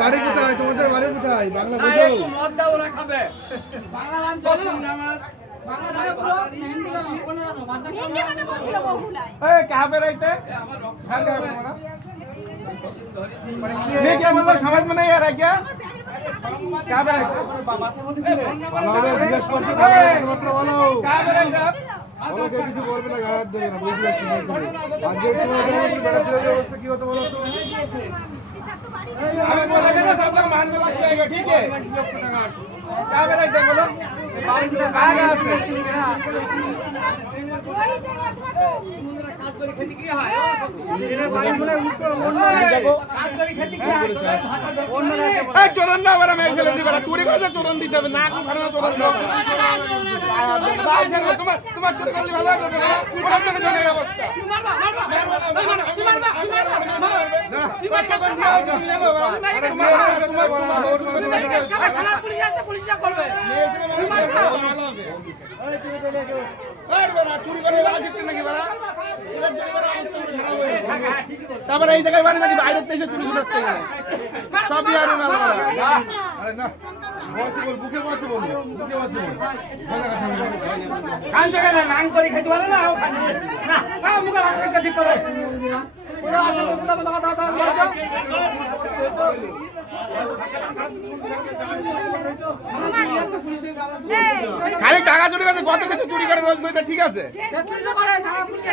বাড়ি কোথায় তোমাদের? বাড়ি কোথায়? বাংলা समझ में नहीं आ रहा क्या? क्या কিছু বলবে না, গায়ে হাত দেবে না, বুঝতে পারছি না। আজকে তোমার অবস্থা কি হতো বলো তো? हमें बोला ना सब लोग मान के लग जाएगा, ठीक है? क्या बेटा बोलो? कहाँ गया से? चोरन ना बड़ा मैं चले बड़ा चोरी कर से चोरन दी तब नाक में भरना चोरन ना बाहर जाना तुम्हारा चोरी कर वाला कर बेटा उल्टा में जाने का अवस्था तुम्हारा चोरन दिया हो तुम जानो तुम्हारा पुलिस से पुलिस से करबे अरे बड़ा चोरी करे वाला जितने नहीं बड़ा इधर चोरी वाला अवस्था में खराब हो তারপরে এই জায়গায় বাড়ি নাকি বাইরে থেকে এসে চুরি শুনাচ্ছে সব ইয়ারে মাল আরে না বলছি বল বুকে বলছি বল বুকে বলছি বল কান জায়গা না নাং করে খাইতে পারে না না মুখে রাখা ঠিক করে ওরা আসলে কথা খালি টাকা চুরি করে কত কিছু চুরি করে রোজ বইতে ঠিক আছে চুরি করে টাকা পুলিশ